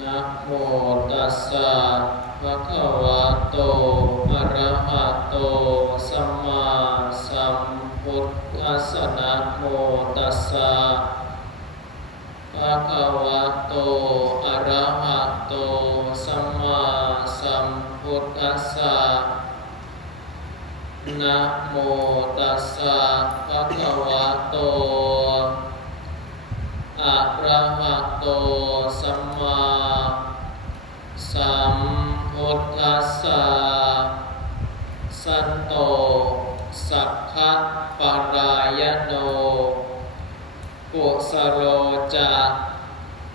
นะโมตัสสะภะคะวะโต อะระหะโต สัมมาสัมพุทธัสสะนะโมตัสสะภะคะวะโต อะระหะโต สัมมาสัมพุทธัสสะนะโมตัสสะภะคะวะโต อะระหะโตสัมมาสัมพุทธัสสะสันโตสัพพะปะรายโนปุสโลจะ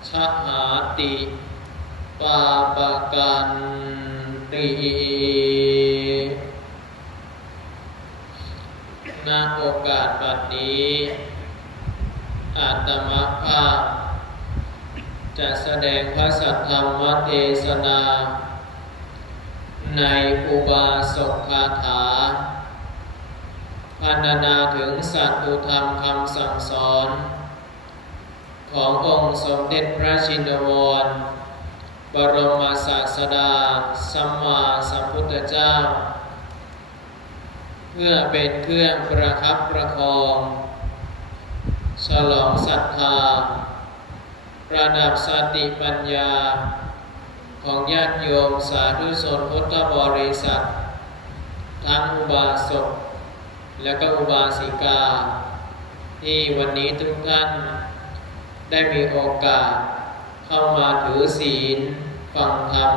ชะหาติปาปกันติณโอกาสบัดนี้ อาตมาภาพจะแสดงพระสัทธรรมเทศนา ในอุบาสกคาถาพันนาถึงสัตตุธรรมคำสั่งสอน ขององค์สมเด็จพระชินวร บรมศาสดา สัมมาสัมพุทธเจ้า เพื่อเป็นเครื่องประคับประคอง ฉลองศรัทธาประดับสติปัญญา ของญาติโยมสาธุชนพุทธบริษัท ทั้งอุบาสกและก็อุบาสิกา ที่วันนี้ทุกท่าน ได้มีโอกาสเข้ามาถือศีล ฟังธรรม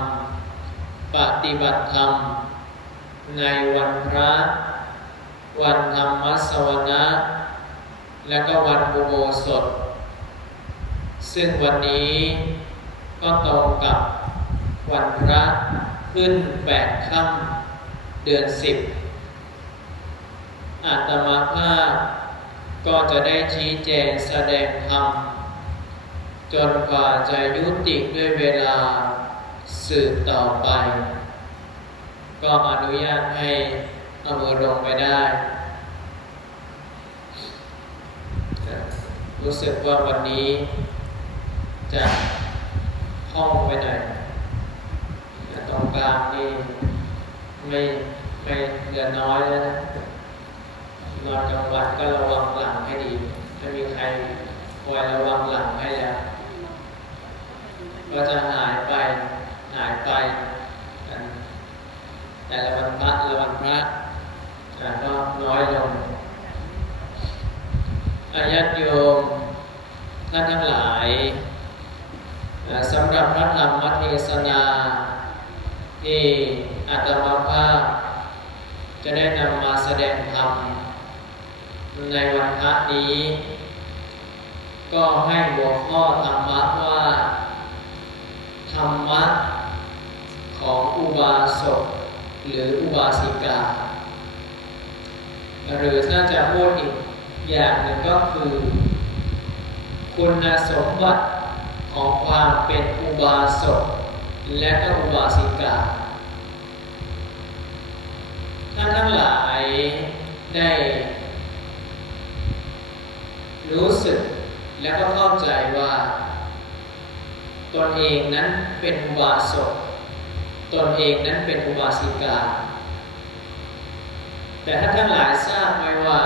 ปฏิบัติธรรม ในวันพระ วันธรรมสวนะ และก็วันอุโบสถ ซึ่งวันนี้ก็ตรงกับวันพระขึ้นแปดค่ำเดือนสิบอาตมาภาพก็จะได้ชี้แจงแสดงธรรม จนกว่าจะยุติด้วยเวลาสืบต่อไป ก็อนุญาตให้เอามือลงไปได้ รู้สึกว่าวันนี้จะห้องไปหน่อยตรงกลางนี่ไม่ไม่เหลือน้อยแล้วนะนอนกลางวันก็ระวังหลังให้ดีถ้ามีใครคอยระวังหลังให้แล้วก็จะหายไปหายไป แต่ละวันพระละวันพระก็น้อยลง อายัดโยมท่านทั้งหลายสำหรับพระธรรมเทศนา ที่อาตมาภาพ จะได้นำมาแสดงธรรม ในวันพระนี้ ก็ให้หัวข้อธรรมะว่า ธรรมะของอุบาสกหรืออุบาสิกา หรือถ้าจะพูดอีก อย่างหนึ่งก็คือ คุณสมบัติของความเป็นอุบาสกและก็อุบาสิกาท่านทั้งหลายได้ รู้สึกและก็เข้าใจว่า ตนเองนั้นเป็นอุบาสกตนเองนั้นเป็นอุบาสิกา แต่ท่านทั้งหลายทราบไหมว่า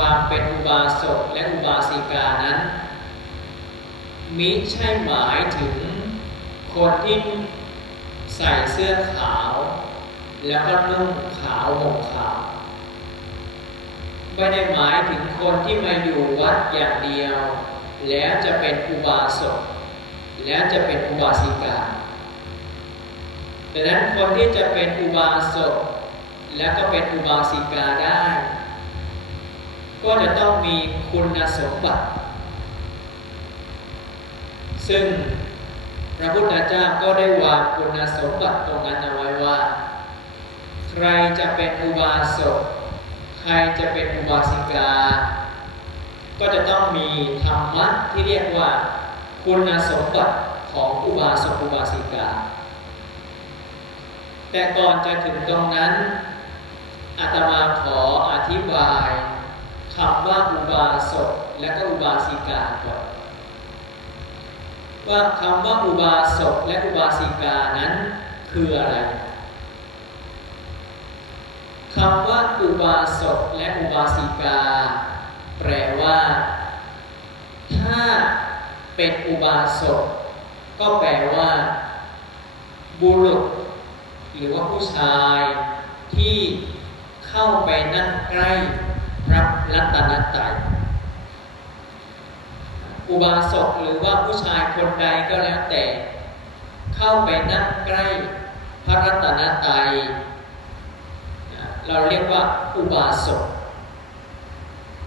ความเป็นอุบาสกและอุบาสิกานั้น มิใช่หมายถึงคนที่ใส่เสื้อขาว แล้วก็นุ่งขาวห่มขาวไม่ได้หมายถึงคนที่มาอยู่วัดอย่างเดียว แล้วจะเป็นอุบาสกแล้วจะเป็นอุบาสิกาดังนั้นคนที่จะเป็นอุบาสกและก็เป็นอุบาสิกาได้ ก็จะต้องมีคุณสมบัติ ซึ่งพระพุทธเจ้าก็ได้วางคุณสมบัติตรงนั้นเอาไว้ว่า ใครจะเป็นอุบาสกใครจะเป็นอุบาสิกา ก็จะต้องมีธรรมะที่เรียกว่าคุณสมบัติของอุบาสกอุบาสิกา แต่ก่อนจะถึงตรงนั้นอาตมาขออธิบาย คำว่าอุบาสกและก็อุบาสิกาก่อนว่าคำว่าอุบาสกและอุบาสิกานั้นคืออะไรคำว่าอุบาสกและอุบาสิกา แปลว่า ถ้าเป็นอุบาสกก็แปลว่า บุรุษ หรือว่าผู้ชาย ที่เข้าไปนั่งใกล้ พระรัตนตรัยอุบาสกหรือว่าผู้ชายคนใดก็แล้วแต่ เข้าไปนั่งใกล้พระรัตนตรัยเราเรียกว่าอุบาสก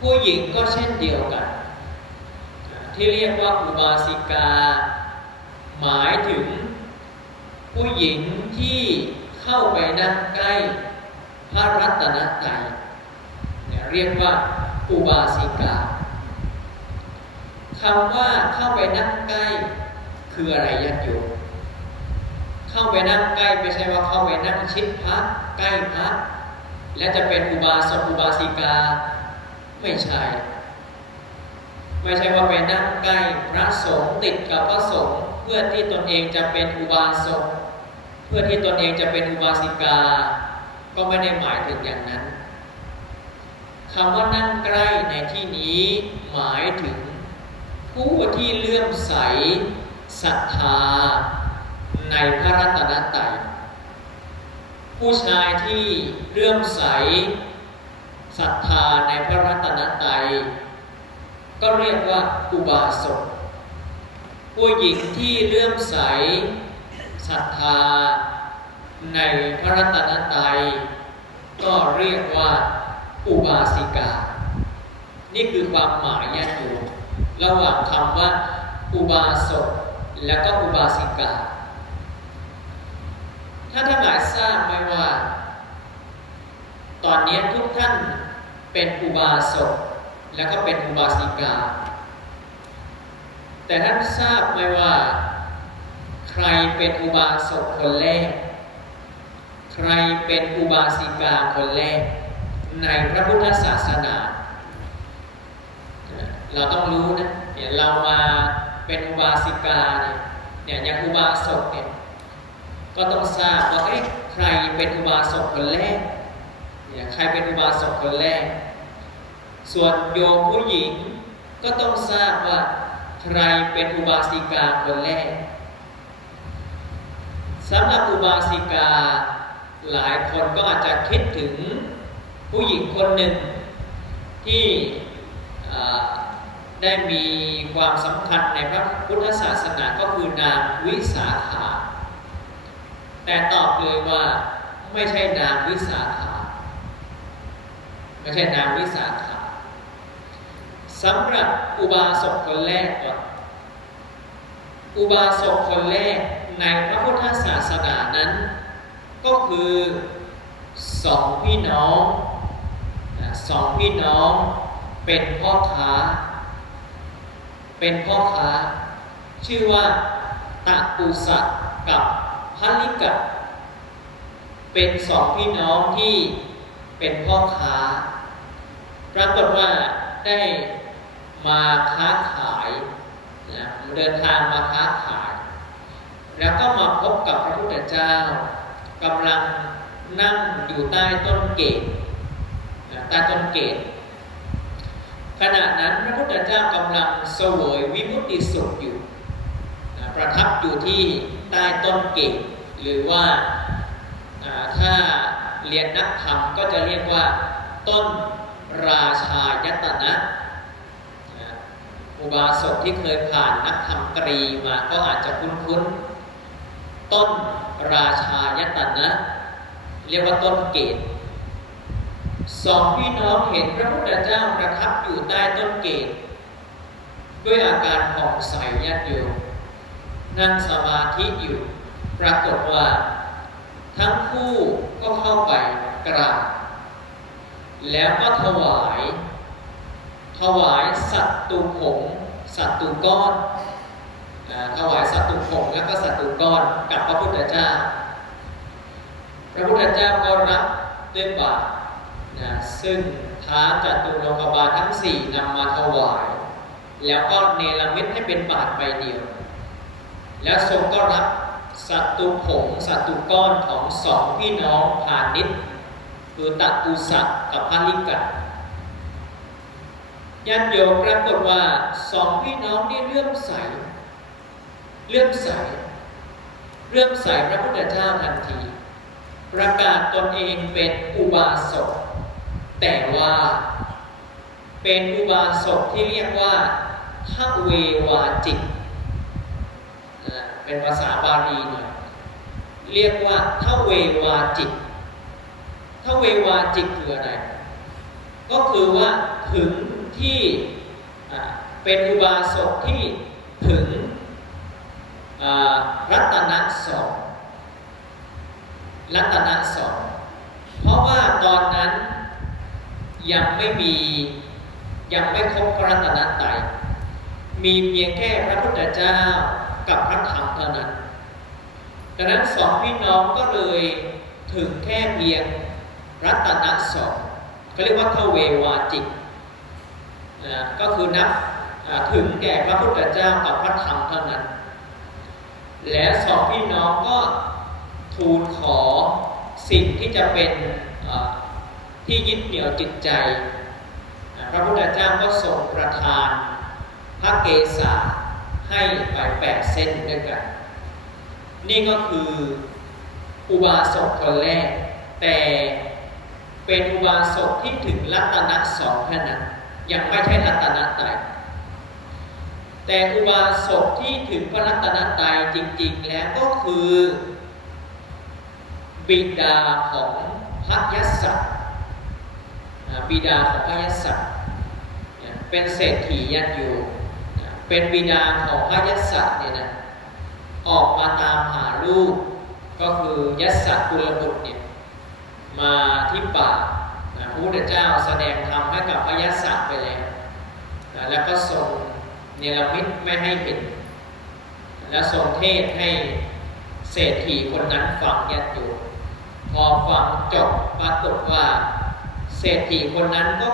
ผู้หญิงก็เช่นเดียวกัน ที่เรียกว่าอุบาสิกา หมายถึง ผู้หญิงที่เข้าไปนั่งใกล้ พระรัตนตรัย เรียกว่าอุบาสิกาคำว่าเข้าไปนั่งใกล้คืออะไรยัดโยมเข้าไปนั่งใกล้ไม่ใช่ว่าเข้าไปนั่งชิดพระใกล้พระและจะเป็นอุบาสกอุบาสิกาไม่ใช่ ไม่ใช่ว่าไปนั่งใกล้พระสงฆ์ติดกับพระสงฆ์เพื่อที่ตนเองจะเป็นอุบาสกเพื่อที่ตนเองจะเป็นอุบาสิกา ก็ไม่ได้หมายถึงอย่างนั้น คำว่านั่งใกล้ในที่นี้หมายถึง ผู้ที่เลื่อมใสศรัทธา ในพระรัตนตรัยผู้ชายที่เลื่อมใสศรัทธาในพระรัตนตรัยก็เรียกว่าอุบาสกผู้หญิงที่เลื่อมใสศรัทธา ในพระรัตนตรัยก็เรียกว่า อุบาสิกา นี่คือความหมายยันอยู่ระหว่างคำว่า อุบาสกและก็อุบาสิกา ถ้าท่านหลายทราบไหมว่า ตอนนี้ทุกท่านเป็นอุบาสกแล้วก็เป็นอุบาสิกา แต่ท่านทราบไหมว่า ใครเป็นอุบาสกคนแรก ใครเป็นอุบาสิกาคนแรก ในพระพุทธศาสนา เราต้องรู้นะเดี๋ยเรามาเป็นอุบาสิกาเนี่ยเนี่ยอย่างอุบาสกเนี่ยก็ต้องทราบว่าใครเป็นอุบาสกคนแรกเนี่ยใครเป็นอุบาสกคนแรก ส่วนโยมผู้หญิงก็ต้องทราบว่าใครเป็นอุบาสิกาคนแรกสำหรับอุบาสิกาหลายคนก็อาจจะคิดถึง ผู้หญิงคนหนึ่งที่ได้มีความสำคัญในพระพุทธศาสนาก็คือนางวิสาขา แต่ตอบเลยว่าไม่ใช่นางวิสาขาไม่ใช่นางวิสาขาสำหรับอุบาสกคนแรกก่อนอุบาสกคนแรกในพระพุทธศาสนานั้น ก็คือสองพี่น้อง สองพี่น้องเป็นพ่อค้า เป็นพ่อค้า ชื่อว่าตะปุสัตกับพัลิกะเป็นสองพี่น้องที่เป็นพ่อค้า ปรากฏว่าได้มาค้าขายนะเดินทางมาค้าขาย แล้วก็มาพบกับพระพุทธเจ้ากำลังนั่งอยู่ใต้ต้นเกศ ใต้ต้นเกศขณะนั้นพระพุทธเจ้ากำลังเสวยวิมุตติสุขอยู่ ประทับอยู่ที่ใต้ต้นเกศหรือว่าถ้าเรียนนักธรรมก็จะเรียกว่า ต้นราชายตนะอุบาสกที่เคยผ่านนักธรรมตรีมาก็อาจจะคุ้นๆ ต้นราชายตนะ เรียกว่าต้นเกต สองพี่น้องเห็นพระพุทธเจ้าประทับอยู่ใต้ต้นเกตด้วยอาการผ่องใสยัดอยู่นั่งสมาธิอยู่ ปรากฏว่า ทั้งคู่ก็เข้าไปกราบแล้วก็ถวาย ถวายสัตตุผงสัตตุก้อนถวายสัตตุผงแล้วก็สัตตุก้อนกับพระพุทธเจ้า พระพุทธเจ้าก็รับด้วยบาตร นะซึ่งท้าจัตุโลกบาลทั้งสี่นำมาถวาย แล้วก็เนรมิตให้เป็นบาตรใบเดียว แล้วทรงก็รับสัตุผงสัตุก้อนของสองพี่น้องพาณิชย์คือตักอุสักกับพาลิกะญาติโยมปรากฏว่าสองพี่น้องนี่เลื่อมใส เลื่อมใส เลื่อมใสพระพุทธเจ้าทันที ประกาศตนเองเป็นอุบาสก แต่ว่าเป็นอุบาสกที่เรียกว่าทเววาจิต เป็นภาษาบาลีหน่อยเรียกว่าทเววาจิตทเววาจิตคืออะไร ก็คือว่าถึงที่เป็นอุบาสกที่ถึงรัตนสองรัตนสองเพราะว่าตอนนั้น ยังไม่มียังไม่ครบพระรัตนตรัยมีเพียงแค่พระพุทธเจ้ากับพระธรรมเท่านั้นดังนั้นสองพี่น้องก็เลยถึงแค่เพียงรัตนสองเขาเรียกว่าเทเววาจิตก็คือนับถึงแก่พระพุทธเจ้ากับพระธรรมเท่านั้น และสองพี่น้องก็ทูลขอสิ่งที่จะเป็น ที่ยึดเหนี่ยวจิตใจ พระพุทธเจ้าก็ทรงประทานพระเกศาให้ไปแปดเส้นด้วยกัน นี่ก็คืออุบาสกคนแรก แต่เป็นอุบาสกที่ถึงรัตนะสองแค่นั้นยังไม่ใช่รัตนตรัยแต่อุบาสกที่ถึงพระรัตนตรัยจริง ๆ แล้วก็คือ บิดาของพระยศ บิดาของพระยศเป็นเศรษฐียันอยู่เป็นบิดาของพระยศเนี่ยนะออกมาตามหาลูก ก็คือยศกุลบุตรเนี่ยมาที่ป่าพระพุทธเจ้าแสดงธรรมให้กับพยศไปแล้วแล้วก็ทรงเนรมิตไม่ให้เห็น และทรงเทศให้เศรษฐีคนนั้นฟังยัดอยู่พอฟังจบปรากฏว่า เศรษฐีคนนั้นก็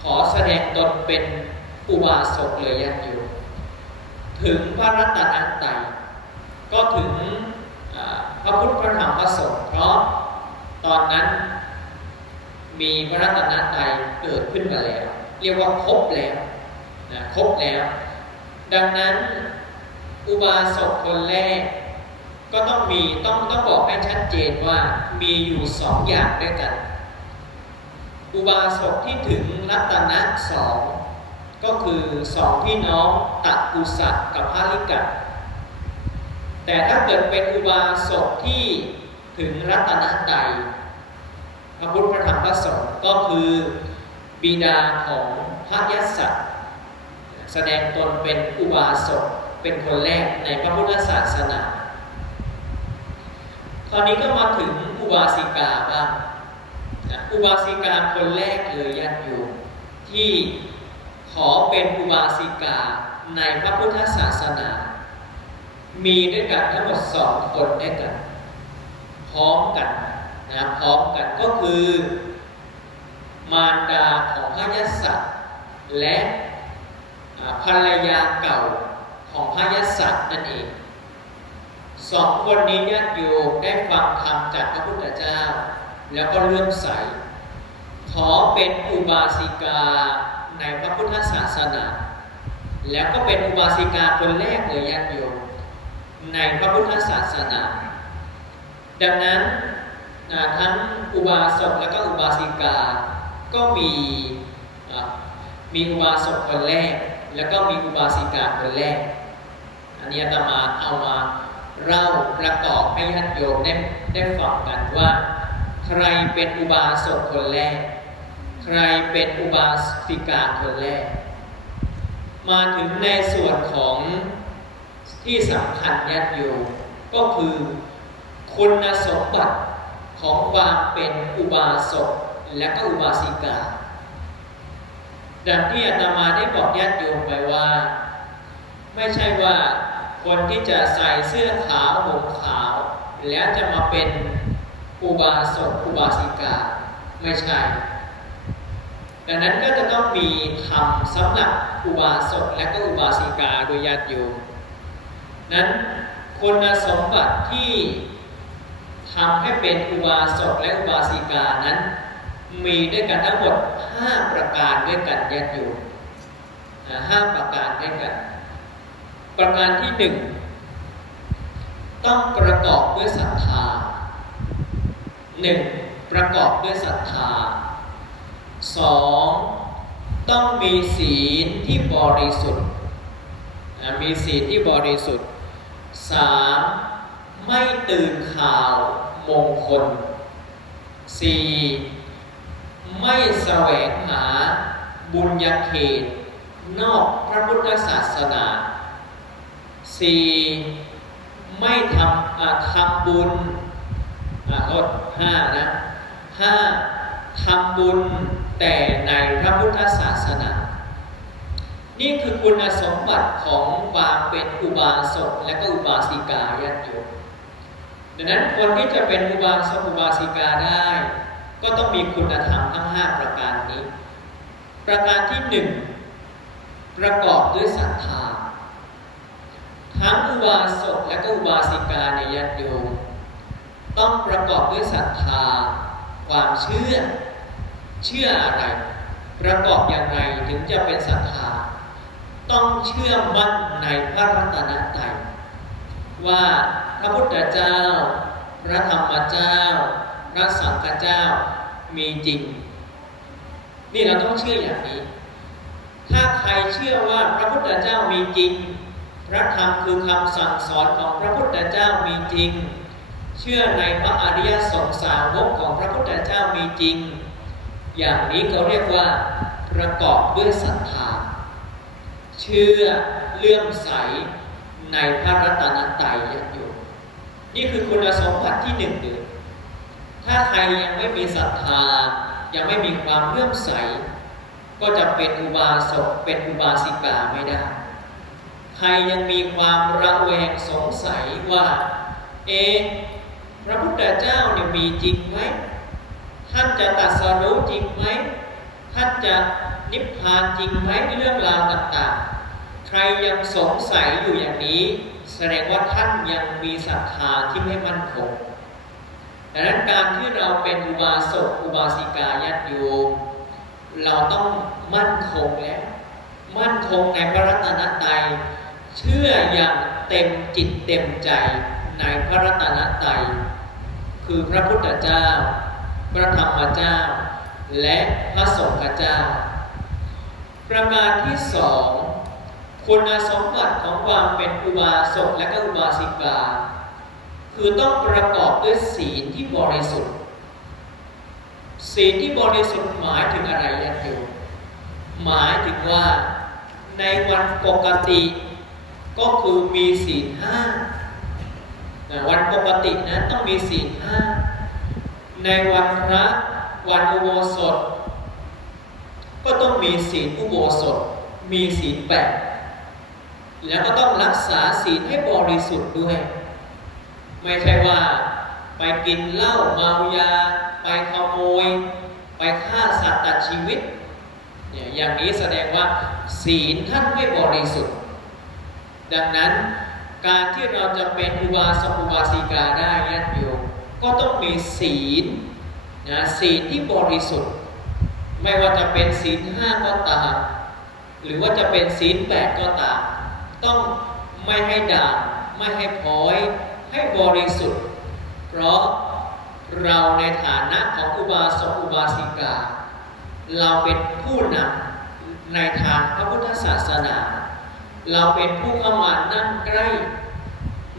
ขอแสดงตนเป็นอุบาสกเลยยัดอยู่ถึงพระรัตนตรัยก็ถึงพระพุทธพระธรรมพระสงฆ์เพราะตอนนั้นมีพระรัตนตรัยเกิดขึ้นมาแล้ว เรียกว่าครบแล้วนะครบแล้ว ดังนั้นอุบาสกคนแรก ก็ต้องมีต้องต้องบอกให้ชัดเจนว่ามีอยู่สองอย่างด้วยกัน อุบาสกที่ถึงรัตนะสองก็คือสองพี่น้องตักกุสักับพาลิกะแต่ถ้าเกิดเป็นอุบาสกที่ถึงรัตนตรัยพระพุทธพระธรรมพระสงฆ์ก็คือบิดาของพระยศแสดงตนเป็นอุบาสกเป็นคนแรกในพระพุทธศาสนา คราวนี้ก็มาถึงอุบาสิกาบ้าง อุบาสิกาคนแรกเลยยันอยู่ที่ขอเป็นอุบาสิกาในพระพุทธศาสนา มีด้วยกันทั้งหมดสองคนด้วยกัน พร้อมกันนะพร้อมกันก็คือ มารดาของพระยศและภรรยาเก่าของพระยศนั่นเองสองคนนี้ญาติโยมได้ฟังธรรมจากพระพุทธเจ้า แล้วก็เลื่อมใส ขอเป็นอุบาสิกาในพระพุทธศาสนา แล้วก็เป็นอุบาสิกาคนแรกเลยญาติโยมในพระพุทธศาสนา ดังนั้นทั้งอุบาสกและก็อุบาสิกา ก็มีมีอุบาสกคนแรก แล้วก็มีอุบาสิกาคนแรก อันนี้อาตมาเอามาเล่าประกอบให้ญาติโยมได้ได้ฟังกันว่า ใครเป็นอุบาสกคนแรก ใครเป็นอุบาสิกาคนแรก มาถึงในส่วนของที่สำคัญญาติโยมก็คือคุณสมบัติของความเป็นอุบาสกและก็อุบาสิกาดังที่อาตมาได้บอกญาติโยมไปว่า ไม่ใช่ว่าคนที่จะใส่เสื้อขาวห่มขาว แล้วจะมาเป็น อุบาสกอุบาสิกาไม่ใช่ ดังนั้นก็จะต้องมีคำสำหรับอุบาสกและก็อุบาสิกาโดยญาติโยมนั้นคุณสมบัติที่ทำให้เป็นอุบาสกและอุบาสิกานั้น มีด้วยกันทั้งหมด 5 ประการด้วยกันญาติโยมอ่ห้าประการด้วยกัน ประการที่หนึ่งต้องประกอบด้วยศรัทธา หนึ่งประกอบด้วยศรัทธาสองต้องมีศีลที่บริสุทธิ์มีศีลที่บริสุทธิ์สามไม่ตื่นข่าวมงคลสี่ไม่แสวงหาบุญญาเขต นอกพระพุทธศาสนา 4. ไม่ทำทำบุญ อ่าทห้านะห้าทำบุญแต่ในพระพุทธศาสนา นี่คือคุณสมบัติของความเป็นอุบาสกและก็อุบาสิกาญาติโยมดังนั้นคนที่จะเป็นอุบาสกอุบาสิกาได้ ก็ต้องมีคุณธรรมทั้ง5ประการนี้ ประการที่หนึ่งประกอบด้วยศรัทธาทั้งอุบาสกและก็อุบาสิกาในยญาติโยม ต้องประกอบด้วยศรัทธา ความเชื่อ เชื่ออะไร ประกอบอย่างไรถึงจะเป็นศรัทธา ต้องเชื่อมั่นในพระรัตนตรัยว่าพระพุทธเจ้า พระธรรมเจ้า พระสังฆเจ้ามีจริง นี่เราต้องเชื่ออย่างนี้ ถ้าใครเชื่อว่าพระพุทธเจ้ามีจริง พระธรรมคือคำสั่งสอนของพระพุทธเจ้ามีจริง เชื่อในพระอริยสงสาวกของพระพุทธเจ้ามีจริง อย่างนี้เขาเรียกว่าประกอบด้วยศรัทธา เชื่อเลื่อมใสในพระรัตนตรัยอยู่นี่คือคุณสมบัติที่หนึ่งเลยถ้าใครยังไม่มีศรัทธา ยังไม่มีความเลื่อมใส ก็จะเป็นอุบาสกเป็นอุบาสิกาไม่ได้ ใครยังมีความระแวงสงสัยว่า เอ ระพุทธเจ้าเนี่ยมีจริงไหม ท่านจะตรัสรู้จริงไหม ท่านจะนิพพานจริงไหมเรื่องราวต่างๆ ใครยังสงสัยอยู่อย่างนี้ แสดงว่าท่านยังมีศรัทธาที่ไม่มั่นคงดังนั้นการที่เราเป็นอุบาสกอุบาสิกาญาติโยมเราต้องมั่นคงแล้วมั่นคงในพระรัตนตรัยเชื่ออย่างเต็มจิตเต็มใจในพระรัตนตรัย คือพระพุทธเจ้า พระธรรมเจ้า และพระสงฆ์เจ้า ประการที่สองคุณสมบัติของความเป็นอุบาสกและก็อุบาสิกา คือต้องประกอบด้วยศีลที่บริสุทธิ์ ศีลที่บริสุทธิ์หมายถึงอะไรญาติโยมหมายถึงว่าในวันปกติ ก็คือมีศีลห้า วันปกตินะต้องมีศีลห้าในวันพระวันอุโบสถ ก็ต้องมีศีลอุโบสถ มีศีลแปดแล้วก็ต้องรักษาศีลให้บริสุทธิ์ด้วย ไม่ใช่ว่าไปกินเหล้าเมายา ไปขโมย ไปฆ่าสัตว์ตัดชีวิตเนี่ยอย่างนี้แสดงว่า ศีลท่านไม่บริสุทธิ์ ดังนั้น การที่เราจะเป็นอุบาสกอุบาสิกาได้ญาติโยมก็ต้องมีศีลนะศีลที่บริสุทธิ์ ไม่ว่าจะเป็นศีลห้าก็ตาม หรือว่าจะเป็นศีลแปดก็ตาม ต้องไม่ให้ด่างไม่ให้พ้อย ให้บริสุทธิ์ เพราะเราในฐานะของอุบาสกอุบาสิกา เราเป็นผู้นำในทางพระพุทธศาสนา เราเป็นผู้เข้ามานั่งใกล้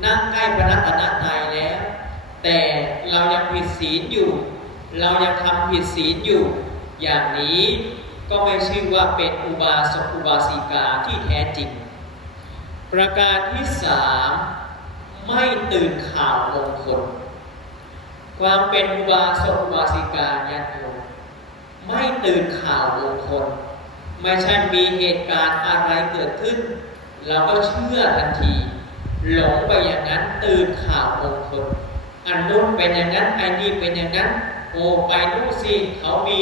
นั่งใกล้พระรัตนตรัยแล้ว แต่เรายังผิดศีลอยู่ เรายังทำผิดศีลอยู่ อย่างนี้ก็ไม่ชื่อว่าเป็นอุบาสกอุบาสิกาที่แท้จริง ประการที่สามไม่ตื่นข่าวมงคล ความเป็นอุบาสกอุบาสิกาญาติโยมไม่ตื่นข่าวมงคล ไม่ใช่มีเหตุการณ์อะไรเกิดขึ้น เราก็เชื่อทันที หลงไปอย่างนั้นตื่นข่าวมงคลอันนู้นเป็นอย่างนั้นไอ้นี่เป็นอย่างนั้น โอ้ไปนู่นสิเขามี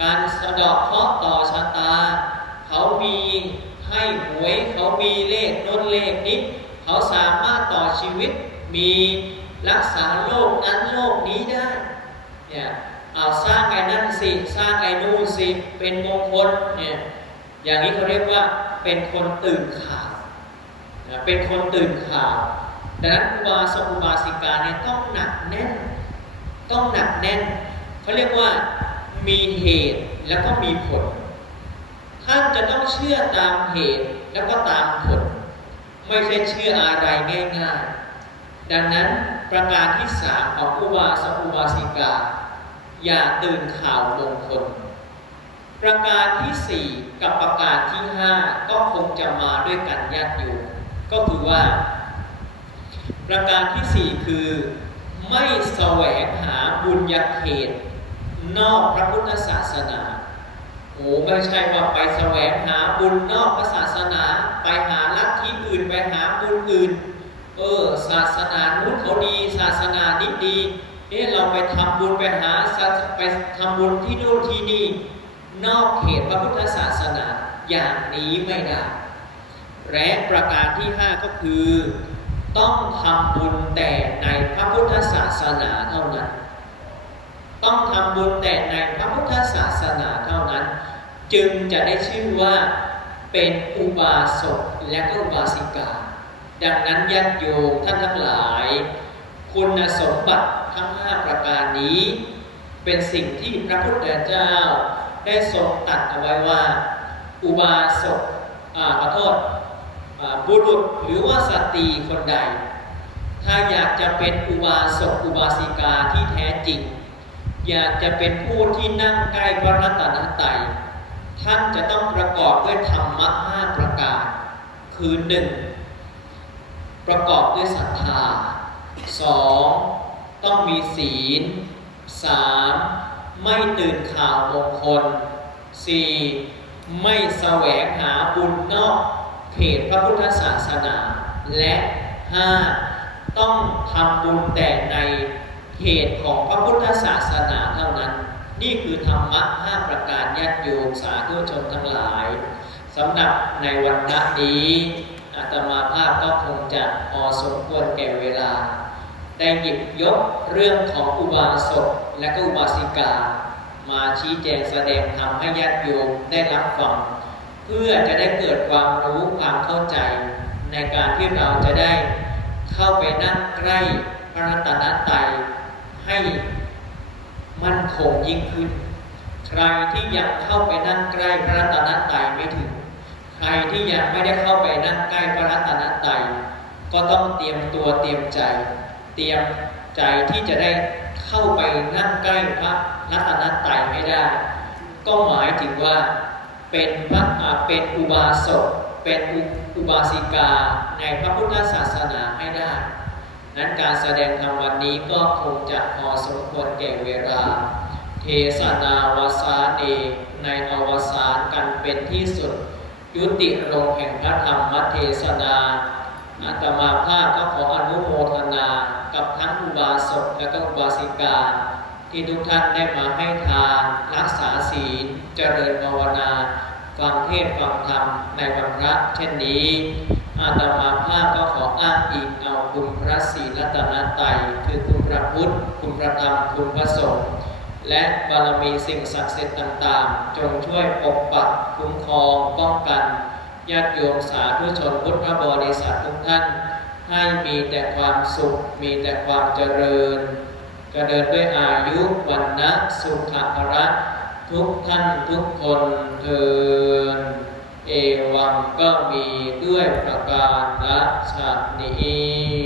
การสะดอกเคราะห์ต่อชะตา เขามีให้หวยเขามีเลขโน้นเลขนี้เขาสามารถต่อชีวิตมีรักษาโรคนั้นโรคนี้ได้เนี่ยเอาสร้างไอ้นั่นสิ สร้างไอ้นู่นสิ เป็นมงคลเนี่ยอย่างนี้เขาเรียกว่า เป็นคนตื่นข่าวนะเป็นคนตื่นข่าวดังนั้นอุบาสกอุบาสิกาเนี่ยต้องหนักแน่น ต้องหนักแน่นเขาเรียกว่ามีเหตุแล้วก็มีผล ท่านจะต้องเชื่อตามเหตุแล้วก็ตามผล ไม่ใช่เชื่ออะไรง่ายๆ ดังนั้นประการที่สามของอุบาสกอุบาสิกา อย่าตื่นข่าวมงคล ประการที่สี่กับประการที่ห้าก็คงจะมาด้วยกันญาติโยมก็คือว่า ประการที่สี่คือ ไม่แสวงหาบุญญาเขต นอกพระพุทธศาสนาโอ้ไม่ใช่ว่าไปแสวงหาบุญนอกพระศาสนา ไปหาลัทธิอื่นไปหาบุญอื่น เออ ศาสนานู้นเขาดี ศาสนานี้ดีเอ๊ะเราไปทำบุญไปหาไปทำบุญที่นู่นที่นี่ นอกเขตพระพุทธศาสนาอย่างนี้ไม่ได้ และประการที่ห้าก็คือ ต้องทำบุญแต่ในพระพุทธศาสนาเท่านั้น ต้องทำบุญแต่ในพระพุทธศาสนาเท่านั้น จึงจะได้ชื่อว่าเป็นอุบาสกและก็อุบาสิกา ดังนั้นญาติโยมท่านทั้งหลาย คุณสมบัติทั้งห้าประการนี้ เป็นสิ่งที่พระพุทธเจ้า ได้ทรงตัดเอาไว้ว่า อุบาสกอาขอโทษบุรุษหรือว่าสตรีคนใด ถ้าอยากจะเป็นอุบาสกอุบาสิกาที่แท้จริง อยากจะเป็นผู้ที่นั่งใกล้พระรัตนตรัยท่านจะต้องประกอบด้วยธรรมะห้าประการ คือหนึ่งประกอบด้วยศรัทธาสองต้องมีศีลสาม ไม่ตื่นข่าวมงคลสี่ไม่แสวงหาบุญนอกเขตพระพุทธศาสนา และห้าต้องทำบุญแต่ในเขตของพระพุทธศาสนาเท่านั้น นี่คือธรรมะห้าประการญาติโยมสาธุชนทั้งหลายสำหรับในวันนี้อาตมาภาพก็คงจะพอสมควรแก่เวลา ได้หยิบยกเรื่องของอุบาสกและก็อุบาสิกา มาชี้แจงแสดงธรรมให้ญาติโยมได้รับฟัง เพื่อจะได้เกิดความรู้ความเข้าใจ ในการที่เราจะได้เข้าไปนั่งใกล้พระรัตนตรัยให้มั่นคงยิ่งขึ้น ใครที่ยังเข้าไปนั่งใกล้พระรัตนตรัยไม่ถึง ใครที่ยังไม่ได้เข้าไปนั่งใกล้พระรัตนตรัยก็ต้องเตรียมตัวเตรียมใจ เตรียมใจที่จะได้เข้าไปนั่งใกล้พระรัตนตรัยให้ได้ ก็หมายถึงว่าเป็นพระเป็นอุบาสกเป็นอุอุบาสิกาในพระพุทธศาสนาให้ได้ นั้นการแสดงธรรมวันนี้ก็คงจะพอสมควรแก่เวลา เทศนาวสาเอในอวสานกันเป็นที่สุด ยุติลงแห่งพระธรรมเทศนาอาตมาภาพก็ขออนุโมทนากับทั้งอุบาสกและก็อุบาสิกา ที่ทุกท่านได้มาให้ทานรักษาศีลเจริญภาวนาฟังเทศฟังธรรมในวันพระเช่นนี้ อาตมาภาพก็ขออ้างอิงเอาคุณพระศีรัตนตรัยคือคุณพระพุทธคุณพระธรรมคุณพระสงฆ์และบารมีสิ่งศักดิ์สิทธิ์ต่างๆ จงช่วยปกปักคุ้มครองป้องกันญาติโยมสาธุชนพุทธบริษัททุกท่าน ให้มีแต่ความสุขมีแต่ความเจริญ เจริญด้วยอายุวันนะสุขภระทุกท่านทุกคนเทินเอวังก็มีด้วยประการละชาตินี้